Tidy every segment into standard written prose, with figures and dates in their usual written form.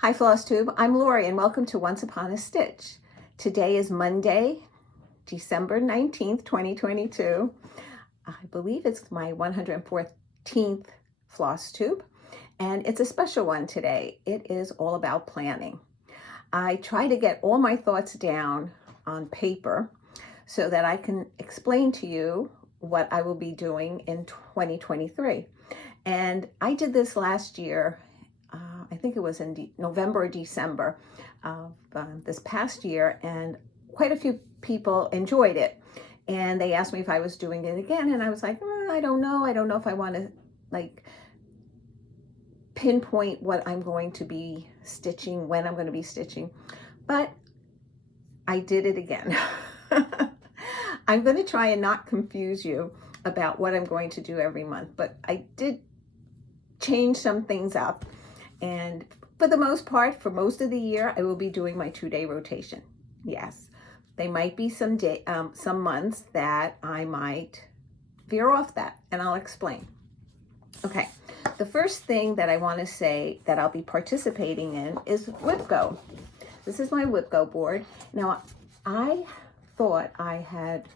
Hi Flosstube, I'm Lori and welcome to Once Upon a Stitch. Today is Monday, December 19th, 2022. I believe it's my 114th Flosstube and it's a special one today. It is all about planning. I try to get all my thoughts down on paper so that I can explain to you what I will be doing in 2023. And I did this last year. I think it was in November or December of this past year, and quite a few people enjoyed it. And they asked me if I was doing it again, and I was like, I don't know. I don't know if I want to pinpoint what I'm going to be stitching, when I'm going to be stitching, but I did it again. I'm going to try and not confuse you about what I'm going to do every month, but I did change some things up. And for the most part, for most of the year, I will be doing my 2-day rotation. Yes, there might be some months that I might veer off that, and I'll explain. Okay, the first thing that I want to say that I'll be participating in is WhipGo. This is my WhipGo board. Now, I thought I had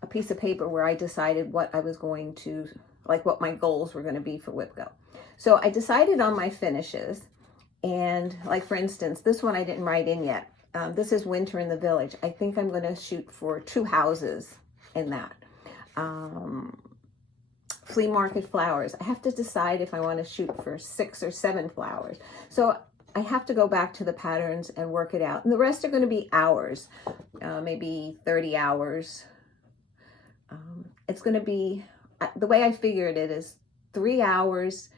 a piece of paper where I decided what I was going to, what my goals were going to be for WhipGo. So I decided on my finishes, and for instance, this one I didn't write in yet. This is Winter in the Village. I think I'm going to shoot for 2 houses in that. Flea market flowers. I have to decide if I want to shoot for 6 or 7 flowers. So I have to go back to the patterns and work it out. And the rest are going to be hours, maybe 30 hours. It's going to be, the way I figured it is 3 hours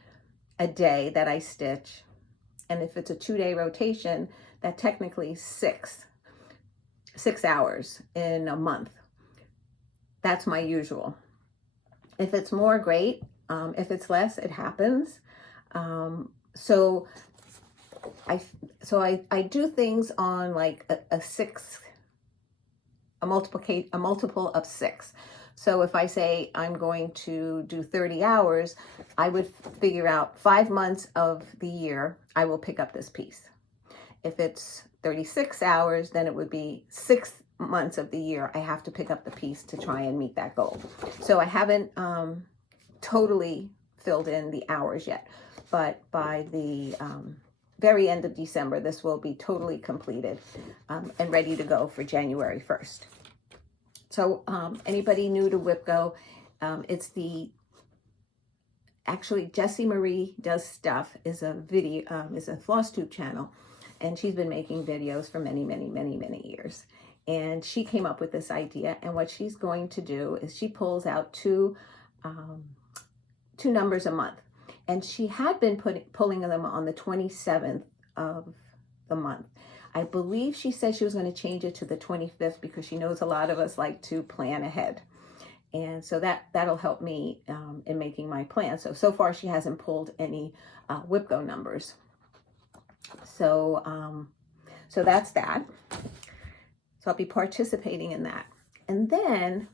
a day that I stitch, and if it's a 2-day rotation, that technically 6 hours in a month. That's my usual. If it's more, great. If it's less, it happens. So I do things on a multiple of 6. So if I say I'm going to do 30 hours, I would figure out 5 months of the year, I will pick up this piece. If it's 36 hours, then it would be 6 months of the year I have to pick up the piece to try and meet that goal. So I haven't totally filled in the hours yet, but by the very end of December, this will be totally completed and ready to go for January 1st. So anybody new to WhipGo, it's actually Jessie Marie Does Stuff is a Flosstube channel, and she's been making videos for many years. And she came up with this idea, and what she's going to do is she pulls out two numbers a month, and she had been pulling them on the 27th of the month. I believe she said she was going to change it to the 25th because she knows a lot of us like to plan ahead. And so that'll help me in making my plan. So far she hasn't pulled any WhipGo numbers. So that's that. So I'll be participating in that. And then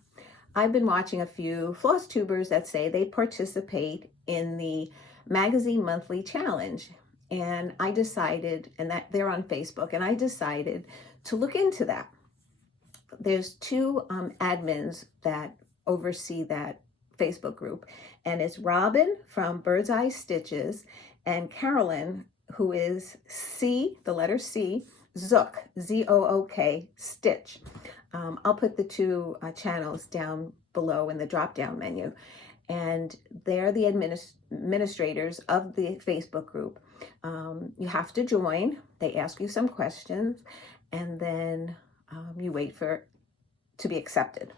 I've been watching a few Flosstubers that say they participate in the Magazine Monthly Challenge. And I decided, and that they're on Facebook, and I decided to look into that. There's 2 admins that oversee that Facebook group, and it's Robin from Bird's Eye Stitches and Carolyn, who is C, the letter C, Zook, Z-O-O-K, Stitch. I'll put the 2 channels down below in the drop-down menu. And they're the administrators of the Facebook group. You have to join. They ask you some questions, and then you wait for it to be accepted.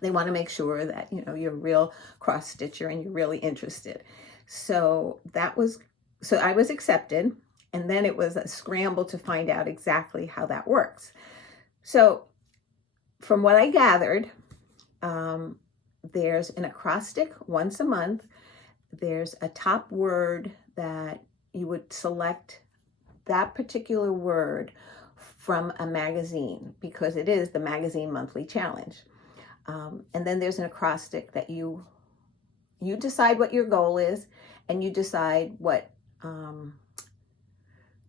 They want to make sure that you're a real cross stitcher and you're really interested. So I was accepted, and then it was a scramble to find out exactly how that works. So from what I gathered, there's an acrostic once a month. There's a top word that you would select that particular word from a magazine, because it is the Magazine Monthly Challenge. And then there's an acrostic that you decide what your goal is, and you decide what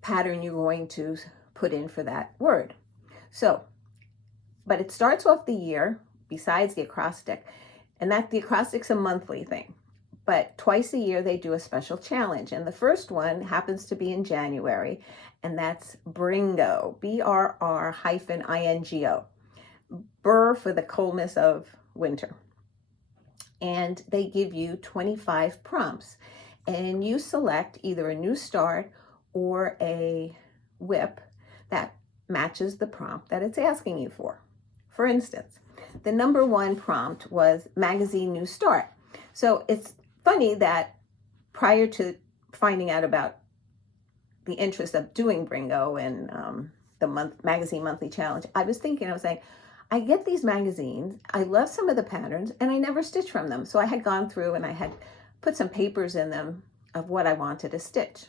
pattern you're going to put in for that word. So, but it starts off the year, besides the acrostic, and that the acrostic's a monthly thing. But twice a year they do a special challenge. And the first one happens to be in January, and that's BRINGO, BRR-INGO. Brr for the coldness of winter. And they give you 25 prompts. And you select either a new start or a whip that matches the prompt that it's asking you for. For instance, the number 1 prompt was magazine new start. So it's funny that prior to finding out about the interest of doing BRINGO and the magazine monthly challenge, I was saying, I get these magazines, I love some of the patterns, and I never stitch from them. So I had gone through and I had put some papers in them of what I wanted to stitch.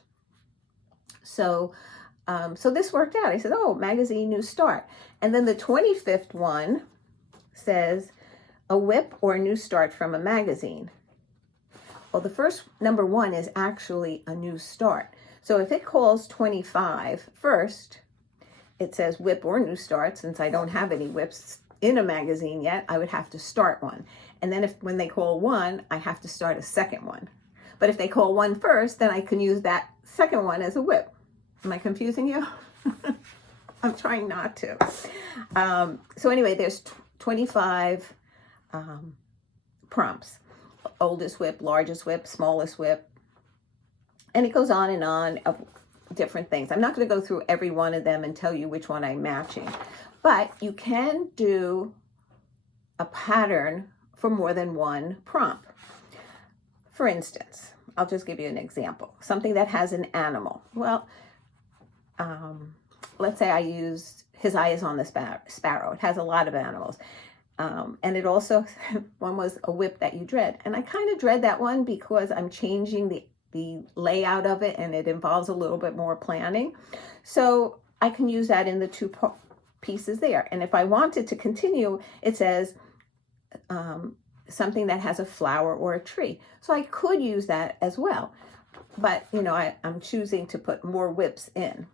So this worked out. I said, oh, magazine new start. And then the 25th one says a whip or a new start from a magazine. Well, the first number 1 is actually a new start. So if it calls 25 first, it says whip or new start. Since I don't have any whips in a magazine yet, I would have to start one. And then when they call 1, I have to start a second one. But if they call 1 first, then I can use that second one as a whip. Am I confusing you? I'm trying not to. So anyway, there's 25 prompts. Oldest whip, largest whip, smallest whip. And it goes on of different things. I'm not going to go through every one of them and tell you which one I'm matching. But you can do a pattern for more than 1 prompt. For instance, I'll just give you an example. Something that has an animal. Well, let's say I used His Eye is on the Sparrow. It has a lot of animals. And it also, one was a whip that you dread. And I kind of dread that one because I'm changing the layout of it and it involves a little bit more planning. So I can use that in the 2 pieces there. And if I wanted to continue, it says something that has a flower or a tree. So I could use that as well. But, I'm choosing to put more whips in.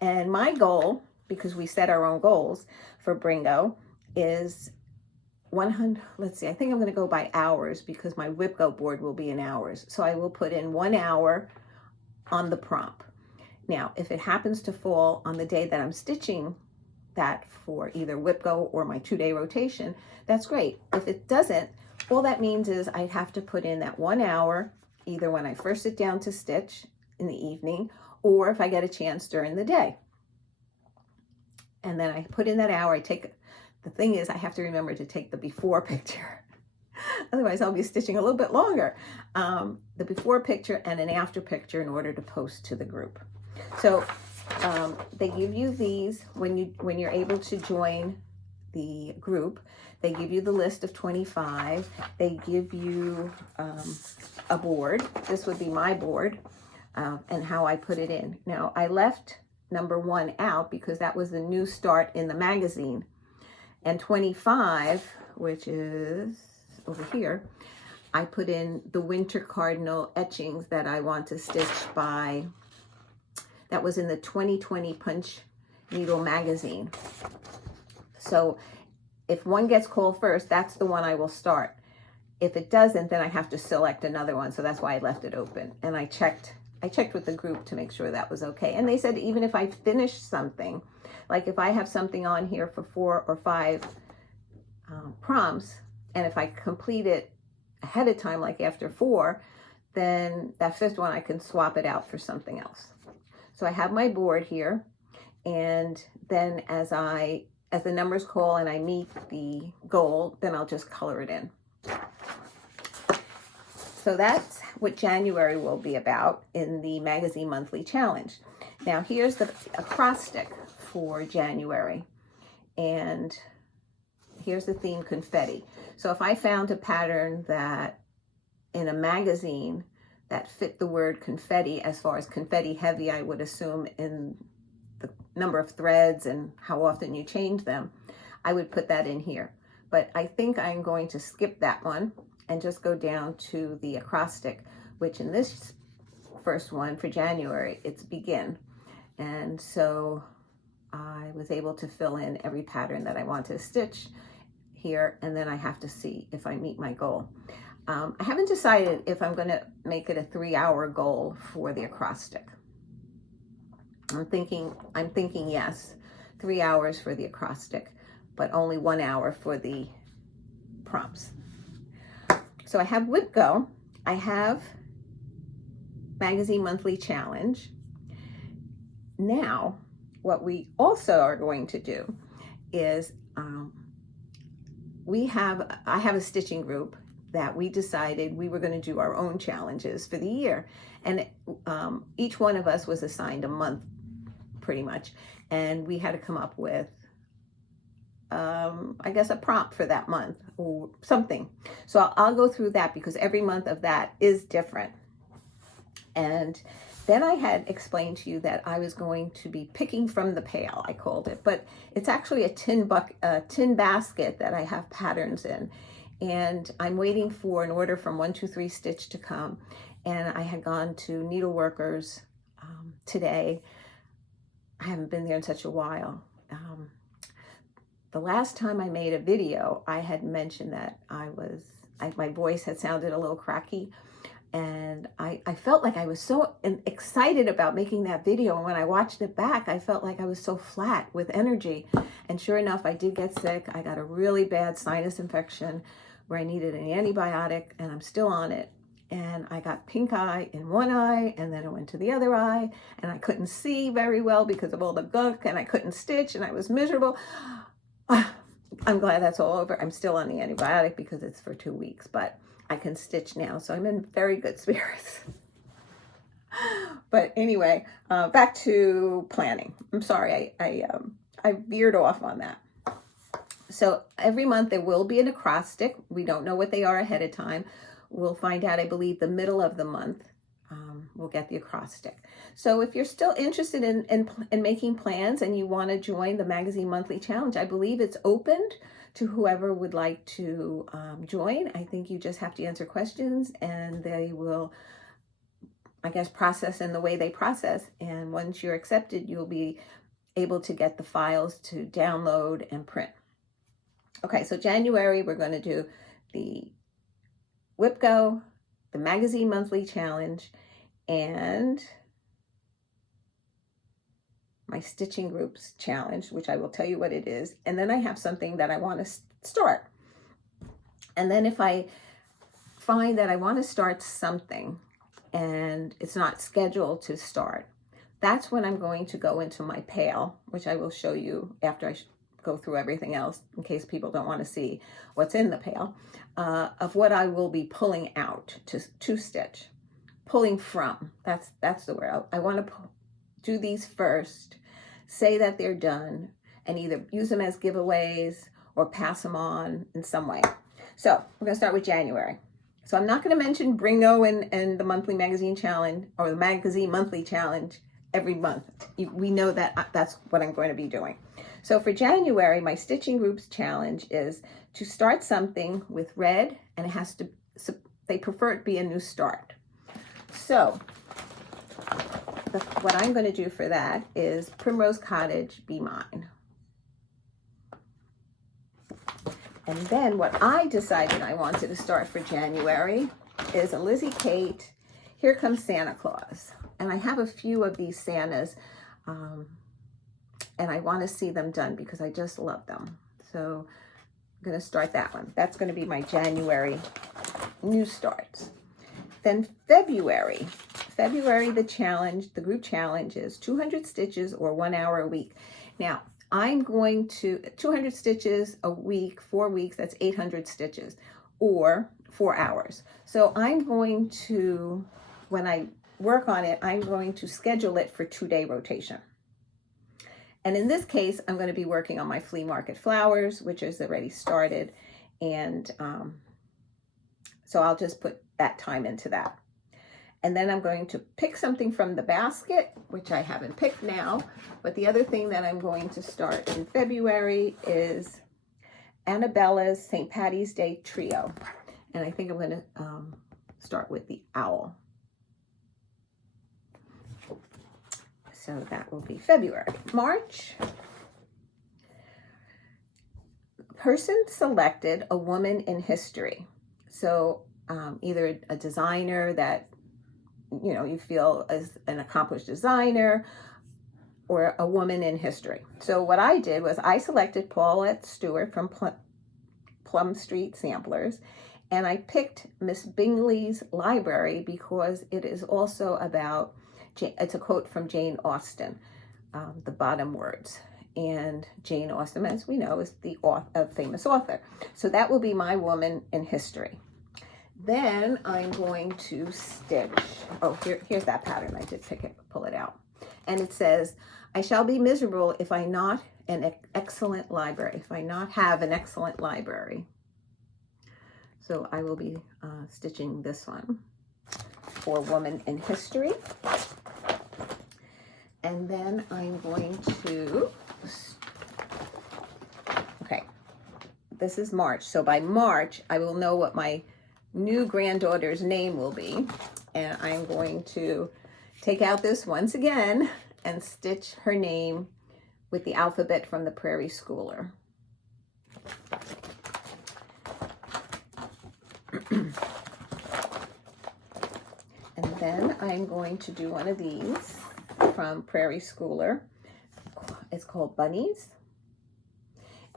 And my goal, because we set our own goals for BRINGO, is 100, let's see, I think I'm going to go by hours because my WhipGo board will be in hours. So I will put in 1 hour on the prompt. Now, if it happens to fall on the day that I'm stitching that for either WhipGo or my 2-day rotation, that's great. If it doesn't, all that means is I'd have to put in that 1 hour, either when I first sit down to stitch in the evening, or if I get a chance during the day. And then I put in that hour, the thing is, I have to remember to take the before picture. Otherwise, I'll be stitching a little bit longer. The before picture and an after picture in order to post to the group. So they give you these when you're able to join the group. They give you the list of 25. They give you a board. This would be my board and how I put it in. Now, I left number 1 out because that was the new start in the magazine. And 25, which is over here, I put in the winter cardinal etchings that I want to stitch by, that was in the 2020 Punch Needle magazine. So if one gets called first, that's the one I will start. If it doesn't, then I have to select another one. So that's why I left it open. And I checked with the group to make sure that was okay. And they said even if I finish something, like if I have something on here for 4 or 5 prompts, and if I complete it ahead of time, like after 4, then that 5th one I can swap it out for something else. So I have my board here, and then as the numbers call and I meet the goal, then I'll just color it in. So that's what January will be about in the Magazine Monthly Challenge. Now here's the acrostic for January, and here's the theme confetti. So if I found a pattern that in a magazine that fit the word confetti, as far as confetti heavy, I would assume in the number of threads and how often you change them, I would put that in here. But I think I'm going to skip that one and just go down to the acrostic, which in this first one for January, it's begin. And so I was able to fill in every pattern that I want to stitch here, and then I have to see if I meet my goal. I haven't decided if I'm going to make it a 3-hour goal for the acrostic. I'm thinking yes, 3 hours for the acrostic, but only 1 hour for the prompts. So I have WhipGo, I have Magazine Monthly Challenge. Now, what we also are going to do is I have a stitching group that we decided we were going to do our own challenges for the year. And each one of us was assigned a month, pretty much. And we had to come up with, I guess, a prompt for that month or something. So I'll go through that because every month of that is different. And then I had explained to you that I was going to be picking from the pail, I called it, but it's actually a tin basket that I have patterns in. And I'm waiting for an order from 123 Stitch to come. And I had gone to Needleworkers today. I haven't been there in such a while. The last time I made a video, I had mentioned that my voice had sounded a little cracky. And I felt like I was so excited about making that video. And when I watched it back, I felt like I was so flat with energy. And sure enough, I did get sick. I got a really bad sinus infection where I needed an antibiotic, and I'm still on it. And I got pink eye in one eye, and then it went to the other eye, and I couldn't see very well because of all the gunk, and I couldn't stitch, and I was miserable. I'm glad that's all over. I'm still on the antibiotic because it's for 2 weeks, but I can stitch now, so I'm in very good spirits. But anyway, back to planning. I'm sorry, I veered off on that. So every month there will be an acrostic. We don't know what they are ahead of time. We'll find out, I believe, the middle of the month. We'll get the acrostic. So if you're still interested in making plans and you want to join the Magazine Monthly Challenge, I believe it's opened to whoever would like to join. I think you just have to answer questions and they will, I guess, process in the way they process. And once you're accepted, you'll be able to get the files to download and print. Okay, so January, we're going to do the WhipGo, the Magazine Monthly Challenge, and my Stitching Groups Challenge, which I will tell you what it is. And then I have something that I want to start. And then if I find that I want to start something and it's not scheduled to start, that's when I'm going to go into my pail, which I will show you after I go through everything else in case people don't want to see what's in the pail, of what I will be pulling out to stitch. Pulling from, that's the word. I want to do these first, say that they're done, and either use them as giveaways or pass them on in some way. So we're going to start with January. So I'm not going to mention WHipGo and the Monthly Magazine Challenge or the Magazine Monthly Challenge every month. We know that that's what I'm going to be doing. So for January, my Stitching Groups Challenge is to start something with red, and it has to, they prefer it to be a new start. So what I'm going to do for that is Primrose Cottage, Be Mine. And then what I decided I wanted to start for January is a Lizzie Kate, Here Comes Santa Claus. And I have a few of these Santas, and I want to see them done because I just love them. So I'm going to start that one. That's going to be my January new starts. Then February, the challenge, the group challenge is 200 stitches or 1 hour a week. Now, I'm going to 200 stitches a week, 4 weeks, that's 800 stitches or 4 hours. So I'm going to, when I work on it, I'm going to schedule it for 2-day rotation. And in this case, I'm going to be working on my flea market flowers, which is already started. And so I'll just put that time into that. And then I'm going to pick something from the basket, which I haven't picked now. But the other thing that I'm going to start in February is Annabella's St. Patty's Day Trio. And I think I'm going to start with the owl. So that will be February. March, person selected a woman in history. So either a designer that, you know, you feel is an accomplished designer, or a woman in history. So what I did was I selected Paulette Stewart from Plum Street Samplers, and I picked Miss Bingley's Library because it is also about, it's a quote from Jane Austen, the bottom words. And Jane Austen, as we know, is the famous author. So that will be my woman in history. Then I'm going to stitch, oh, here's that pattern. I did pull it out. And it says, I shall be miserable if I not an excellent library, if I not have an excellent library. So I will be stitching this one for Woman in History. And then I'm going to, okay, this is March. So by March, I will know what my new granddaughter's name will be. And I'm going to take out this once again and stitch her name with the alphabet from the Prairie Schooler. And then I'm going to do one of these from Prairie Schooler. It's called Bunnies.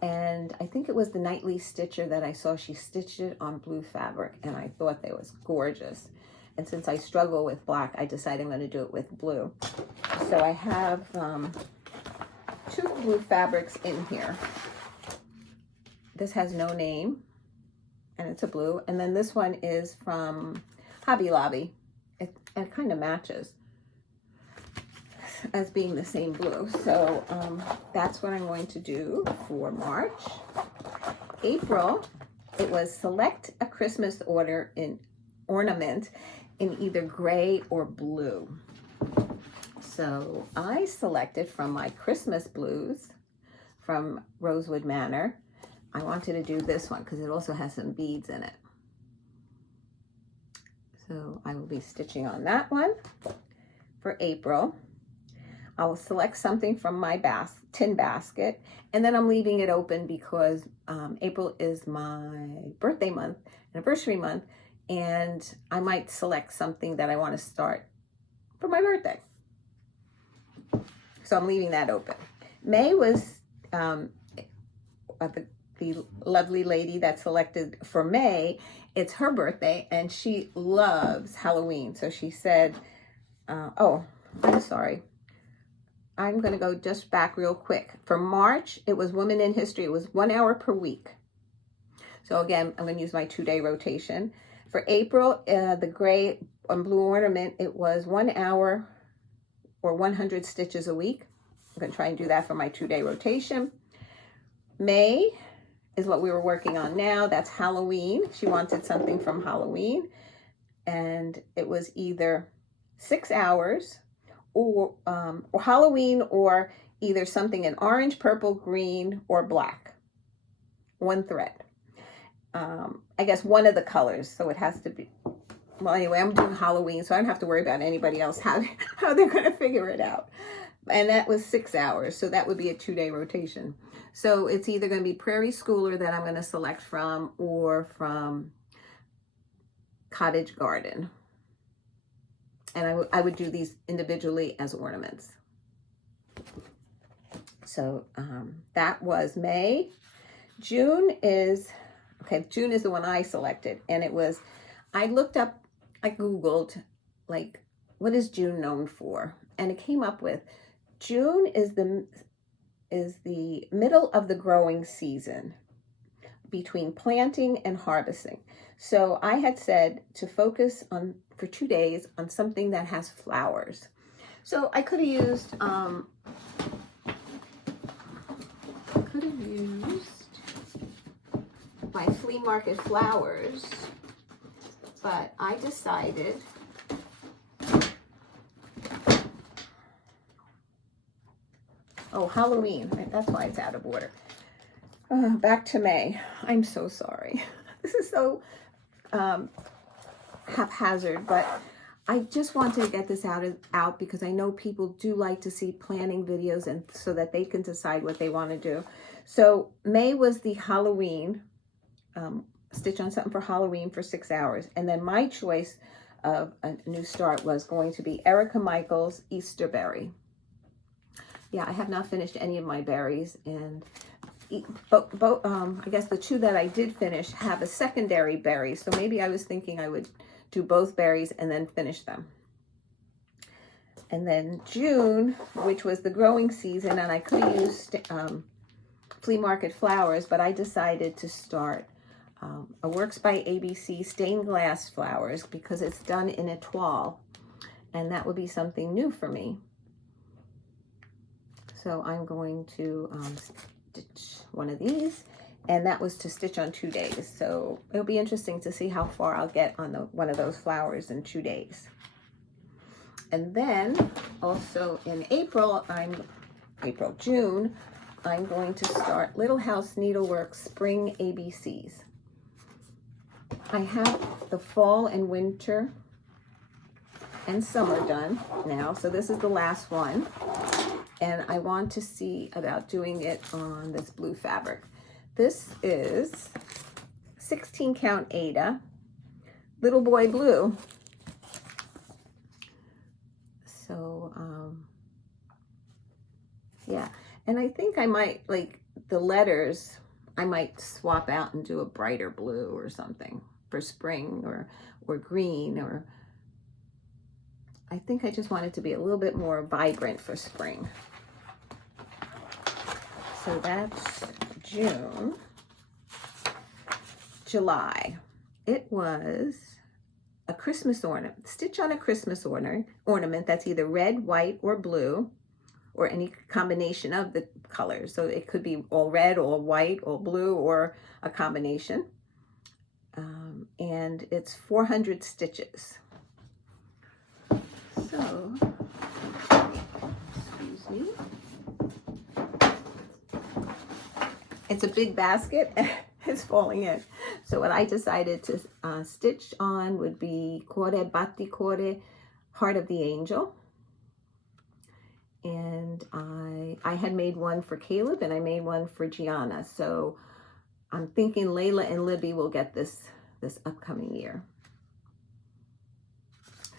And I think it was the Nightly Stitcher that I saw. She stitched it on blue fabric, and I thought they was gorgeous. And since I struggle with black, I decided I'm going to do it with blue. So I have 2 blue fabrics in here. This has no name, and it's a blue. And then this one is from Hobby Lobby. And it kind of matches as being the same blue. So that's what I'm going to do for March. April, it was select a Christmas ornament in either gray or blue. So I selected from my Christmas blues from Rosewood Manor. I wanted to do this one because it also has some beads in it. So I will be stitching on that one for April. I will select something from my tin basket, and then I'm leaving it open because April is my birthday month, anniversary month, and I might select something that I want to start for my birthday. So I'm leaving that open. May was the lovely lady that selected for May. It's her birthday, and she loves Halloween. So she said, oh, I'm sorry. I'm going to go just back real quick. For March, it was Women in History. It was 1 hour per week. So again, I'm going to use my 2-day rotation. For April, the gray and blue ornament, it was 1 hour or 100 stitches a week. I'm going to try and do that for my 2-day rotation. May is what we were working on now. That's Halloween. She wanted something from Halloween. And it was either 6 hours or Halloween, or either something in orange, purple, green, or black. 1 thread. I guess one of the colors, so it has to be, well, anyway, I'm doing Halloween, so I don't have to worry about anybody else how they're going to figure it out. And that was 6 hours, so that would be a 2-day rotation. So it's either going to be Prairie Schooler that I'm going to select from, or from Cottage Garden. And I would do these individually as ornaments. So that was May. June is the one I selected. And it was, I looked up, I Googled, like, what is June known for? And it came up with, June is the middle of the growing season between planting and harvesting. So I had said to focus on, for 2 days, on something that has flowers. So I could have used, my flea market flowers, but I decided Halloween. That's why it's out of order. Back to May. I'm so sorry. This is so haphazard, but I just wanted to get this out because I know people do like to see planning videos, and so that they can decide what they want to do. So May was the Halloween, stitch on something for Halloween for 6 hours. And then my choice of a new start was going to be Erica Michaels' Easter Berry. Yeah, I have not finished any of my berries, and I guess the two that I did finish have a secondary berry. So maybe I was thinking I would do both berries and then finish them. And then June, which was the growing season, and I could have used flea market flowers, but I decided to start a Works by ABC stained glass flowers because it's done in a toile, and that would be something new for me. So I'm going to stitch one of these, and that was to stitch on 2 days. So it'll be interesting to see how far I'll get on one of those flowers in 2 days. And then also in June, I'm going to start Little House Needlework Spring ABCs. I have the fall and winter and summer done now, so this is the last one. And I want to see about doing it on this blue fabric. This is 16 count Aida, Little Boy Blue. So, yeah. And I think I might, like the letters, I might swap out and do a brighter blue or something for spring, or green, or I think I just want it to be a little bit more vibrant for spring. So that's June. July, it was a Christmas ornament. Stitch on a Christmas ornament that's either red, white, or blue, or any combination of the colors. So it could be all red, all white, all blue, or a combination. And it's 400 stitches. So, excuse me. It's a big basket. It's falling in. So what I decided to stitch on would be Cuore Batticore, Heart of the Angel. And I had made one for Caleb, and I made one for Gianna. So I'm thinking Layla and Libby will get this upcoming year.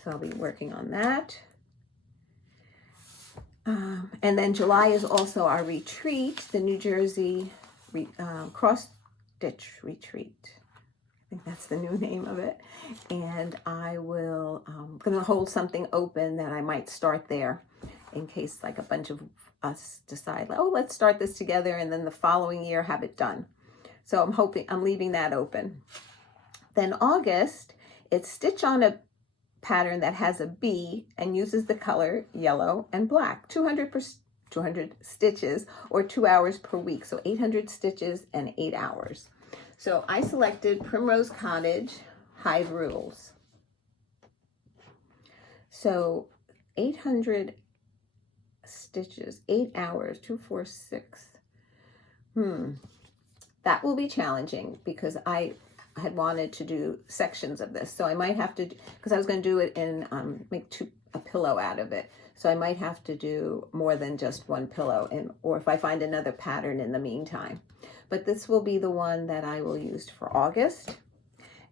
So I'll be working on that. And then July is also our retreat, the New Jersey Cross Stitch Retreat. I think that's the new name of it. And I will, going to hold something open that I might start there in case like a bunch of us decide, oh, let's start this together, and then the following year have it done. So I'm leaving that open. Then August, it's stitch on a pattern that has a bee and uses the color yellow and black. 200 stitches, or 2 hours per week. So 800 stitches and 8 hours. So I selected Primrose Cottage Hive Rules. So 800 stitches, 8 hours, 2, 4, 6. That will be challenging because I had wanted to do sections of this. So I might have to, because I was going to do it in, make a pillow out of it. So I might have to do more than just one pillow, or if I find another pattern in the meantime. But this will be the one that I will use for August.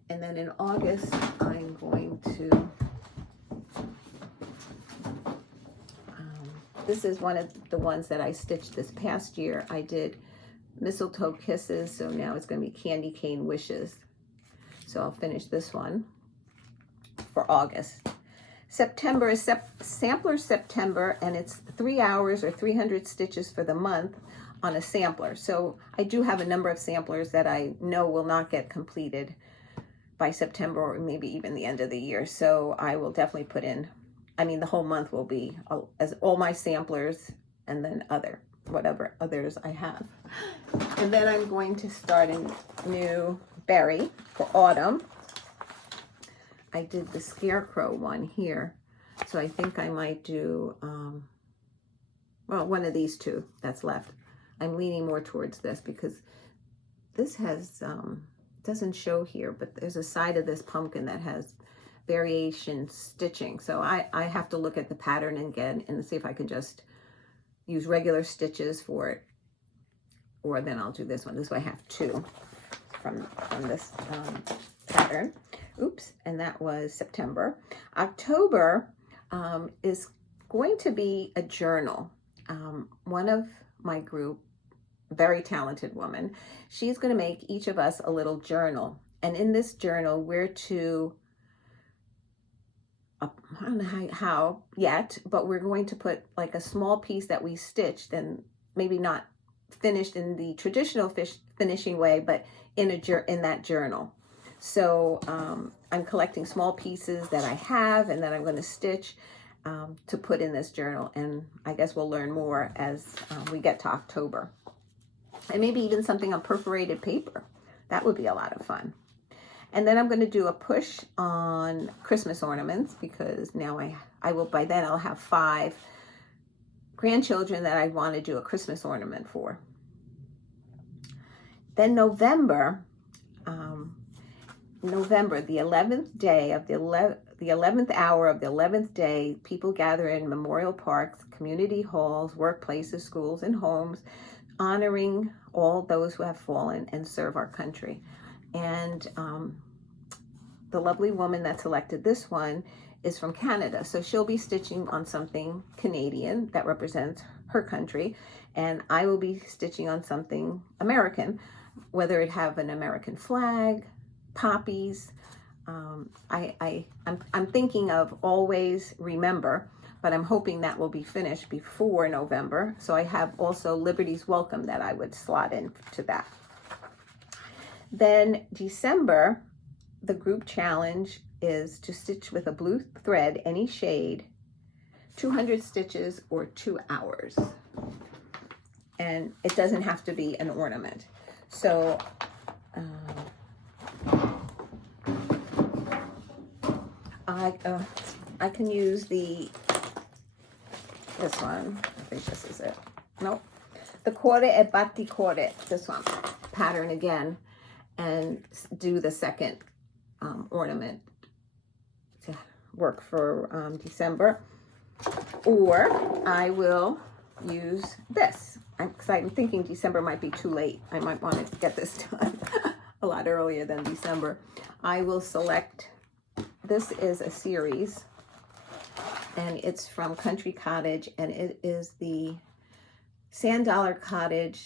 And then in August, I'm going to, this is one of the ones that I stitched this past year. I did Mistletoe Kisses, so now it's going to be Candy Cane Wishes. So I'll finish this one for August. September is Sampler September, and it's 3 hours or 300 stitches for the month on a sampler. So I do have a number of samplers that I know will not get completed by September, or maybe even the end of the year. So I will definitely put in, the whole month will be as all my samplers, and then whatever others I have. And then I'm going to start a new berry for autumn. I did the Scarecrow one here. So I think I might do, one of these two that's left. I'm leaning more towards this because this has, doesn't show here, but there's a side of this pumpkin that has variation stitching. So I have to look at the pattern again and see if I can just use regular stitches for it, or then I'll do this one. This way I have two from this pattern. Oops, and that was September. October is going to be a journal. One of my group, very talented woman, she's going to make each of us a little journal. And in this journal, we're to, I don't know how yet, but we're going to put like a small piece that we stitched, and maybe not finished in the traditional finishing way, but in that journal. So I'm collecting small pieces that I have and that I'm going to stitch to put in this journal. And I guess we'll learn more as we get to October. And maybe even something on perforated paper. That would be a lot of fun. And then I'm going to do a push on Christmas ornaments, because now I will, by then I'll have 5 grandchildren that I want to do a Christmas ornament for. Then November, the 11th day of the 11th hour of the 11th day, people gather in memorial parks, community halls, workplaces, schools, and homes, honoring all those who have fallen and serve our country. And the lovely woman that selected this one is from Canada. So she'll be stitching on something Canadian that represents her country, and I will be stitching on something American, whether it have an American flag, poppies. I'm thinking of Always Remember, but I'm hoping that will be finished before November. So I have also Liberty's Welcome that I would slot into that. Then December, the group challenge is to stitch with a blue thread, any shade, 200 stitches or 2 hours. And it doesn't have to be an ornament. So I can use this one. I think this is it. Nope. The Cuore e Batticuore, this one, pattern again, and do the second ornament to work for December. Or I will use this, because I'm thinking December might be too late. I might want to get this done a lot earlier than December. I will select, this is a series, and it's from Country Cottage, and it is the Sand Dollar Cottage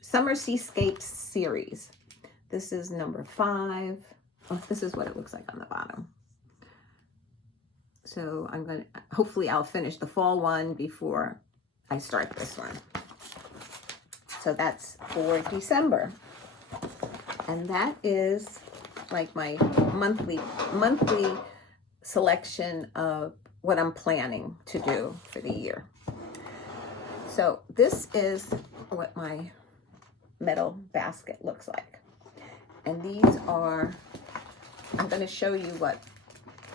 Summer Seascapes series. This is number 5. Oh, this is what it looks like on the bottom. So I'm going to, hopefully I'll finish the fall one before I start this one. So that's for December. And that is like my monthly selection of what I'm planning to do for the year. So this is what my metal basket looks like. And these are, I'm going to show you what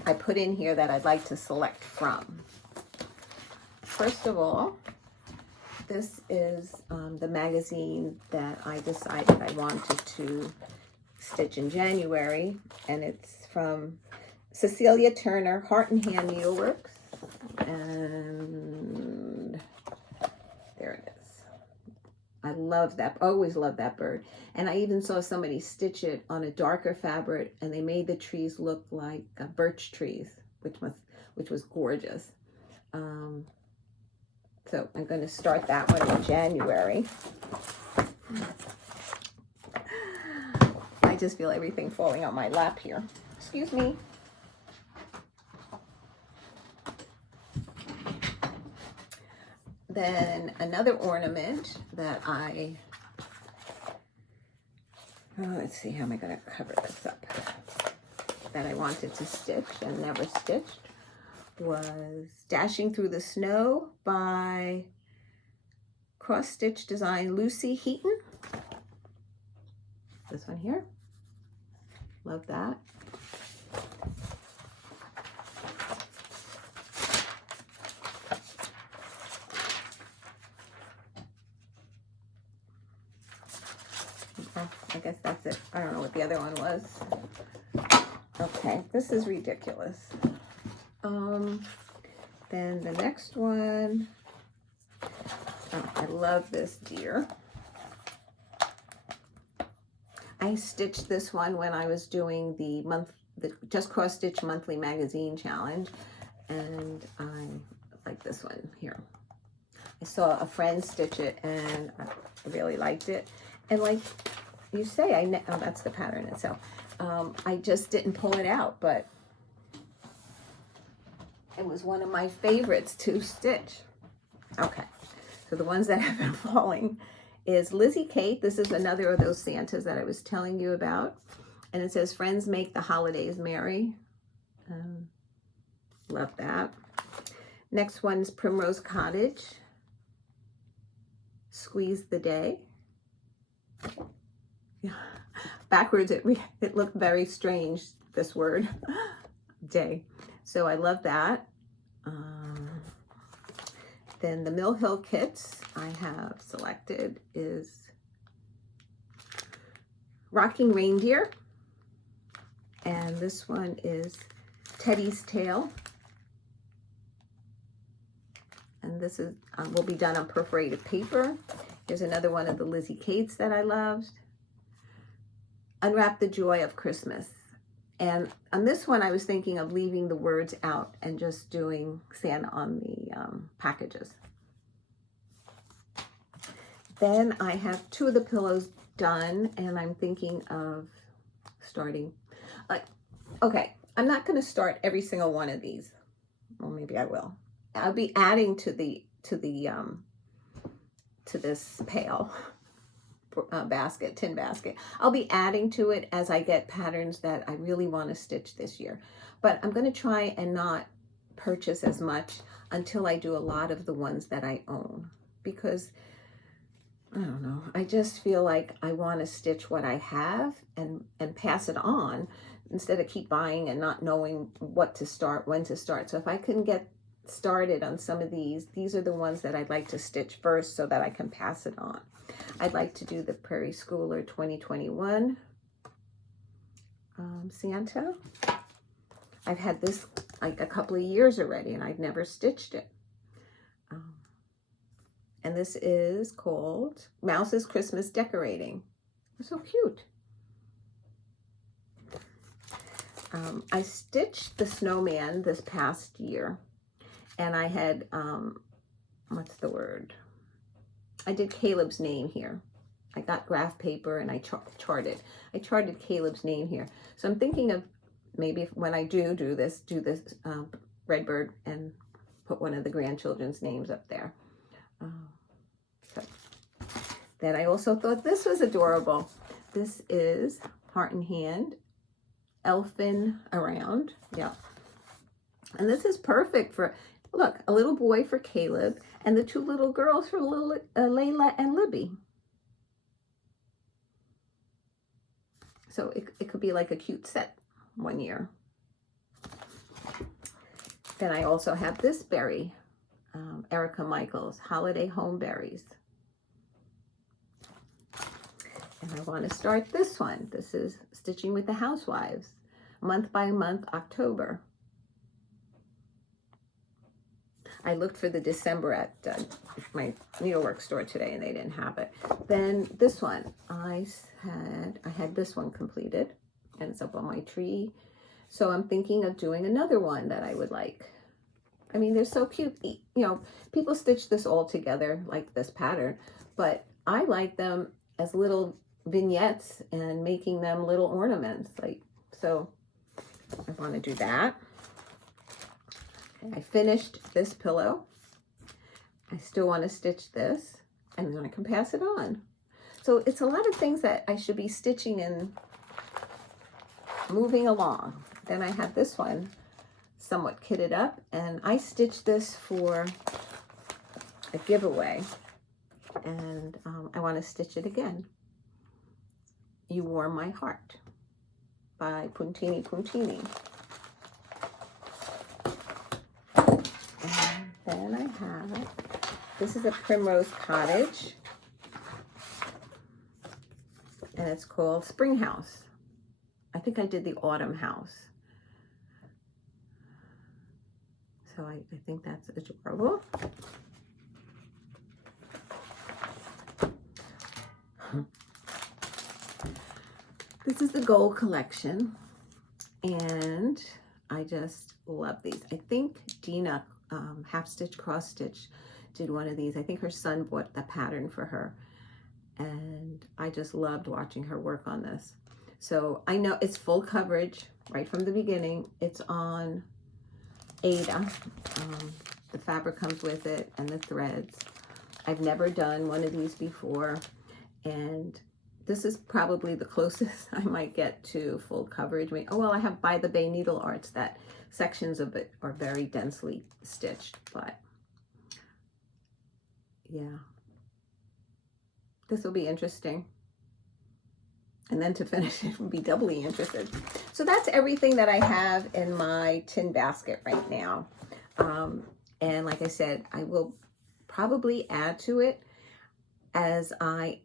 I put in here that I'd like to select from. First of all, this is the magazine that I decided I wanted to stitch in January, and it's from Cecilia Turner, Heart and Hand Needleworks, and there it is. I love that, always love that bird. And I even saw somebody stitch it on a darker fabric, and they made the trees look like birch trees, which was gorgeous. So I'm going to start that one in January. I just feel everything falling on my lap here. Excuse me. Then another ornament that let's see, how am I going to cover this up? That I wanted to stitch and never stitched was Dashing Through the Snow by Cross Stitch Design Lucy Heaton. This one here. Love that. I guess that's it. I don't know what the other one was. Okay, this is ridiculous. Then the next one, oh, I love this deer. I stitched this one when I was doing the Just Cross Stitch Monthly Magazine Challenge, and I like this one here. I saw a friend stitch it, and I really liked it. And like you say, oh, that's the pattern itself. I just didn't pull it out, but it was one of my favorites to stitch. Okay, so the ones that have been falling is Lizzie Kate. This is another of those Santas that I was telling you about. And it says, friends make the holidays merry. Love that. Next one's Primrose Cottage. Squeeze the Day. Yeah. Backwards, it looked very strange, this word, day. So I love that. Then the Mill Hill kits I have selected is Rocking Reindeer. And this one is Teddy's Tail. And this is will be done on perforated paper. Here's another one of the Lizzie Kates that I loved. Unwrap the Joy of Christmas. And on this one, I was thinking of leaving the words out and just doing Santa on the packages. Then I have 2 of the pillows done, and I'm thinking of starting. Okay, I'm not going to start every single one of these. Well, maybe I will. I'll be adding to this pail. Tin basket. I'll be adding to it as I get patterns that I really want to stitch this year. But I'm going to try and not purchase as much until I do a lot of the ones that I own. Because, I don't know, I just feel like I want to stitch what I have and pass it on instead of keep buying and not knowing what to start, when to start. So if I can get started on some of these are the ones that I'd like to stitch first so that I can pass it on. I'd like to do the Prairie Schooler 2021 Santa. I've had this like a couple of years already and I've never stitched it. And this is called Mouse's Christmas Decorating. It's so cute. I stitched the snowman this past year, and I had, what's the word? I did Caleb's name here. I got graph paper and I charted. I charted Caleb's name here. So I'm thinking of maybe when I do this Redbird and put one of the grandchildren's names up there. So. Then I also thought this was adorable. This is Heart in Hand, Elfin Around. Yeah. And this is perfect for, look, a little boy for Caleb and the 2 little girls for little Layla and Libby. So it could be like a cute set one year. Then I also have this berry, Erica Michaels, Holiday Home Berries. And I want to start this one. This is Stitching with the Housewives, month by month, October. I looked for the December at my needlework store today and they didn't have it. Then this one, I had this one completed and it's up on my tree. So I'm thinking of doing another one that I would like. I mean, they're so cute. You know, people stitch this all together like this pattern, but I like them as little vignettes and making them little ornaments. Like, so I want to do that. I finished this pillow. I still want to stitch this and then I can pass it on. So it's a lot of things that I should be stitching and moving along. Then I have this one somewhat kitted up and I stitched this for a giveaway and I want to stitch it again. You Warm My Heart by Puntini Puntini. Then I have, this is a Primrose Cottage, and it's called Spring House. I think I did the Autumn House. So I think that's adorable. This is the gold collection, and I just love these. I think Dena, half stitch, cross stitch, did one of these. I think her son bought the pattern for her, and I just loved watching her work on this. So I know it's full coverage right from the beginning. It's on Ada. The fabric comes with it and the threads. I've never done one of these before, and this is probably the closest I might get to full coverage. I mean, oh, well, I have By the Bay Needle Arts that sections of it are very densely stitched, but yeah, this will be interesting. And then to finish it would be doubly interested. So that's everything that I have in my tin basket right now. And like I said, I will probably add to it as I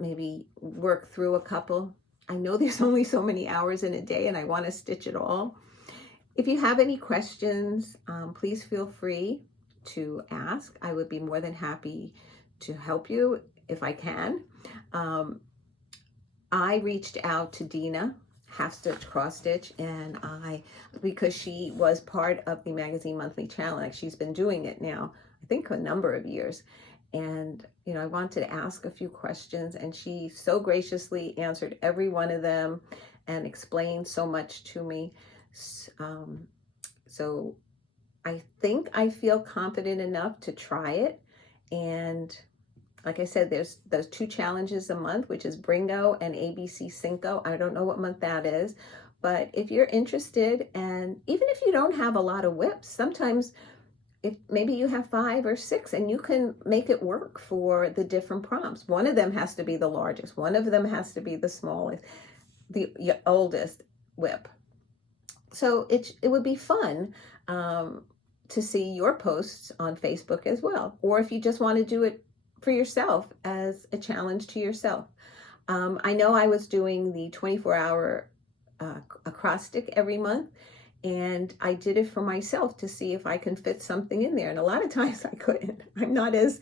maybe work through a couple. I know there's only so many hours in a day and I want to stitch it all. If you have any questions, please feel free to ask. I would be more than happy to help you if I can. I reached out to Dena, half stitch, cross stitch, and because she was part of the Magazine Monthly Challenge, she's been doing it now, I think a number of years. And, you know, I wanted to ask a few questions, and she so graciously answered every one of them and explained so much to me. So I think I feel confident enough to try it. And like I said, there's those 2 challenges a month, which is Bringo and ABC Cinco. I don't know what month that is, but if you're interested, and even if you don't have a lot of whips, sometimes if maybe you have 5 or 6 and you can make it work for the different prompts. One of them has to be the largest. One of them has to be the smallest, the oldest whip. So it would be fun to see your posts on Facebook as well. Or if you just want to do it for yourself as a challenge to yourself. I know I was doing the 24-hour acrostic every month, and I did it for myself to see if I can fit something in there. And a lot of times I couldn't. I'm not as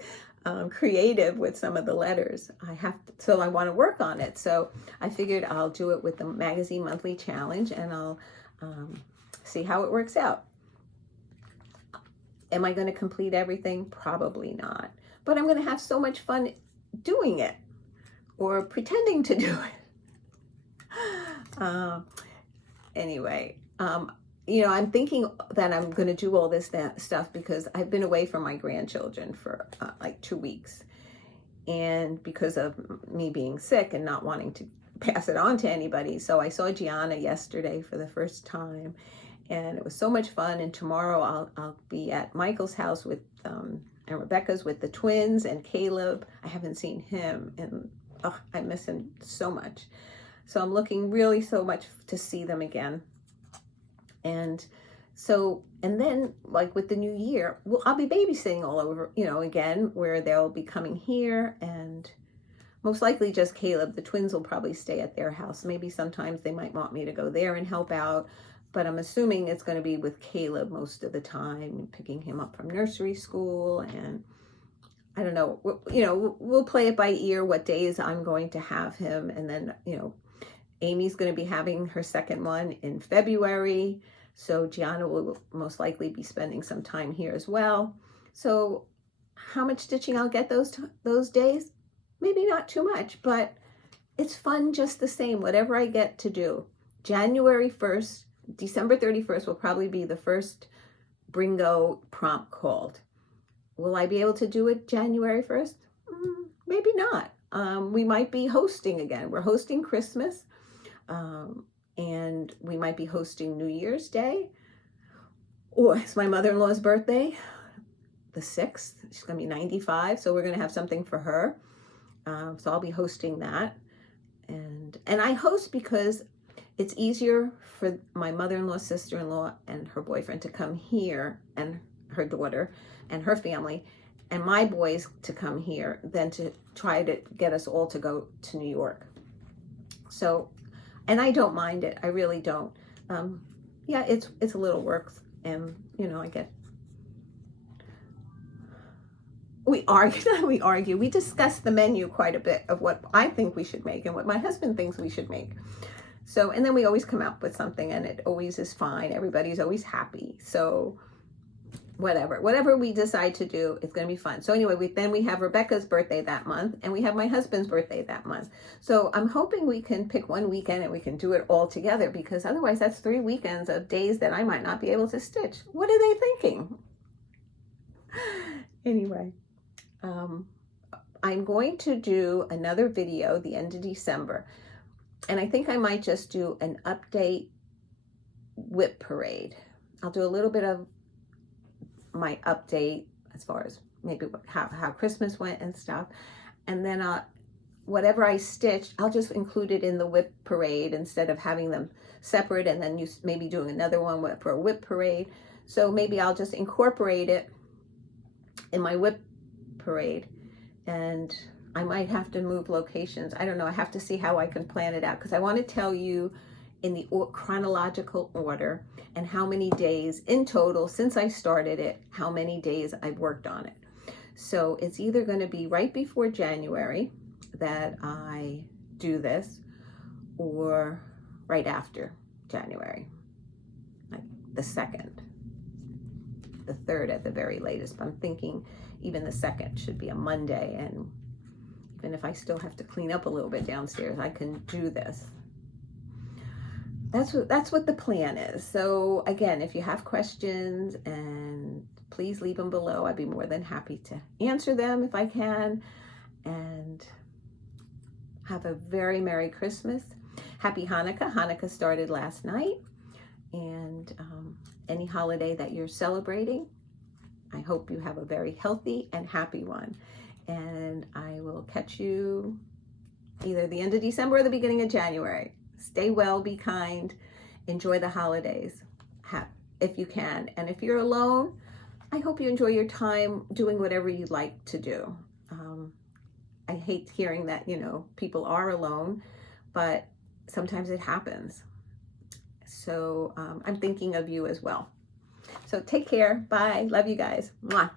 creative with some of the letters. So I want to work on it. So I figured I'll do it with the Magazine Monthly Challenge, and I'll see how it works out. Am I going to complete everything? Probably not. But I'm going to have so much fun doing it, or pretending to do it. Anyway, you know, I'm thinking that I'm going to do all this stuff because I've been away from my grandchildren for like 2 weeks. And because of me being sick and not wanting to pass it on to anybody. So I saw Gianna yesterday for the first time, and it was so much fun. And tomorrow I'll be at Michael's house with and Rebecca's with the twins, and Caleb. I haven't seen him, and I miss him so much. So I'm looking really so much to see them again. And so, and then like with the new year, well, I'll be babysitting all over, you know, again, where they'll be coming here, and most likely just Caleb. The twins will probably stay at their house. Maybe sometimes they might want me to go there and help out, but I'm assuming it's going to be with Caleb most of the time, picking him up from nursery school. And I don't know, you know, we'll play it by ear what days I'm going to have him. And then, you know, Amy's going to be having her second one in February. So Gianna will most likely be spending some time here as well. So how much stitching I'll get those days? Maybe not too much, but it's fun just the same, whatever I get to do. January 1st, December 31st will probably be the first Bringo prompt called. Will I be able to do it January 1st? Maybe not. We might be hosting again. We're hosting Christmas, and we might be hosting New Year's Day. Or it's my mother-in-law's birthday, the 6th. She's going to be 95, so we're going to have something for her. So I'll be hosting that. And I host because it's easier for my mother-in-law, sister-in-law, and her boyfriend to come here, and her daughter and her family, and my boys to come here than to try to get us all to go to New York. So, and I don't mind it. I really don't. Yeah, it's a little work, and you know, I get we argue, we discuss the menu quite a bit of what I think we should make and what my husband thinks we should make. So, and then we always come up with something, and it always is fine. Everybody's always happy. So whatever we decide to do, it's going to be fun. So anyway, then we have Rebecca's birthday that month, and we have my husband's birthday that month. So I'm hoping we can pick one weekend and we can do it all together, because otherwise that's 3 weekends of days that I might not be able to stitch. What are they thinking? Anyway, I'm going to do another video the end of December, and I think I might just do an update WIP parade. I'll do a little bit of my update as far as maybe how Christmas went and stuff, and then whatever I stitched, I'll just include it in the WIP parade instead of having them separate and then you maybe doing another one for a WIP parade. So maybe I'll just incorporate it in my WIP parade, and I might have to move locations. I don't know. I have to see how I can plan it out, because I want to tell you in the chronological order and how many days in total since I started it, how many days I've worked on it. So it's either going to be right before January that I do this, or right after January, like the 2nd, the 3rd at the very latest. But I'm thinking even the 2nd should be a Monday, and even if I still have to clean up a little bit downstairs, I can do this. That's what the plan is. So again, if you have questions, and please leave them below. I'd be more than happy to answer them if I can. And have a very Merry Christmas. Happy Hanukkah. Hanukkah started last night. And any holiday that you're celebrating, I hope you have a very healthy and happy one. And I will catch you either the end of December or the beginning of January. Stay well, be kind, enjoy the holidays if you can. And if you're alone, I hope you enjoy your time doing whatever you like to do. I hate hearing that, people are alone, but sometimes it happens. So I'm thinking of you as well. So take care. Bye. Love you guys. Mwah.